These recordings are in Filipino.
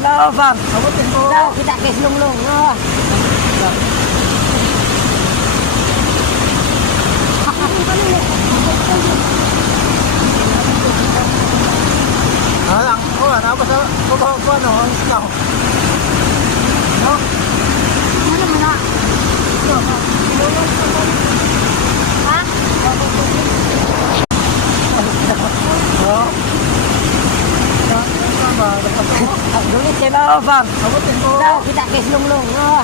Hello, Fam. Abutin ko. Hello, kita kay Lunglong. Oh. Lang, apa sa baba ko ano, ang snow. No? Ano mo na? Ha? Oh. Dulit hello, Fam. Abutin ko. Hello, kita kay Lunglong. Oh.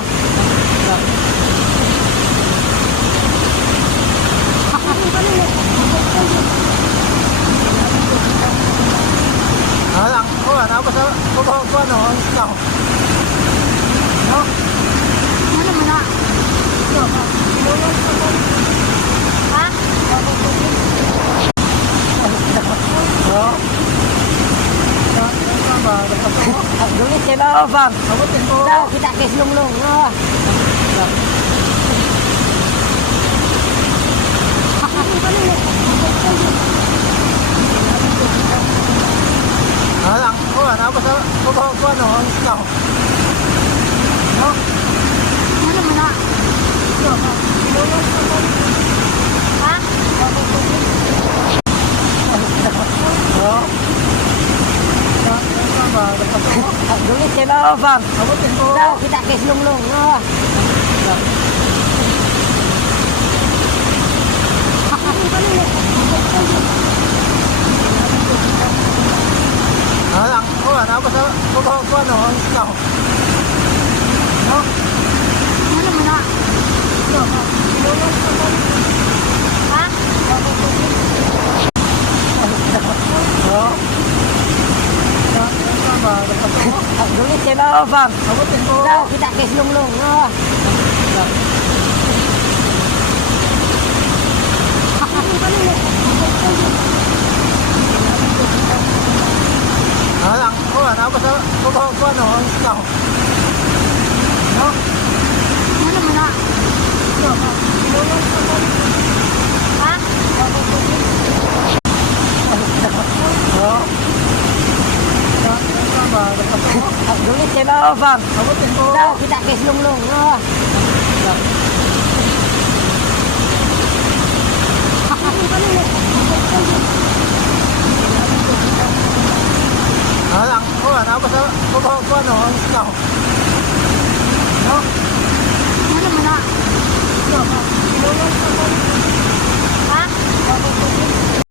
Lang, apa sa baba ko ano, ang snow. No? Ano mo na? Ha? Oh. Dulit hello, Fam. Abutin ko. Hello, kita kay Lunglong. Oh. Lang, apa sa baba ko ano, ang snow. No? Ano mo na? Ha? Oh. Dulit hello, Fam. Abutin ko. Hello, kita kay Lunglong. Oh. Lang, apa sa baba ko ano, ang snow. No? Ano mo na? Ha? Oh. Dulit hello, Fam. Abutin ko. Hello, kita kay Lunglong. Oh. Lang, apa sa baba ko ano, ang snow. No? Ano mo na? Ha? Oh. Dulit hello, Fam. Abutin ko. Hello, kita kay Lunglong. Oh.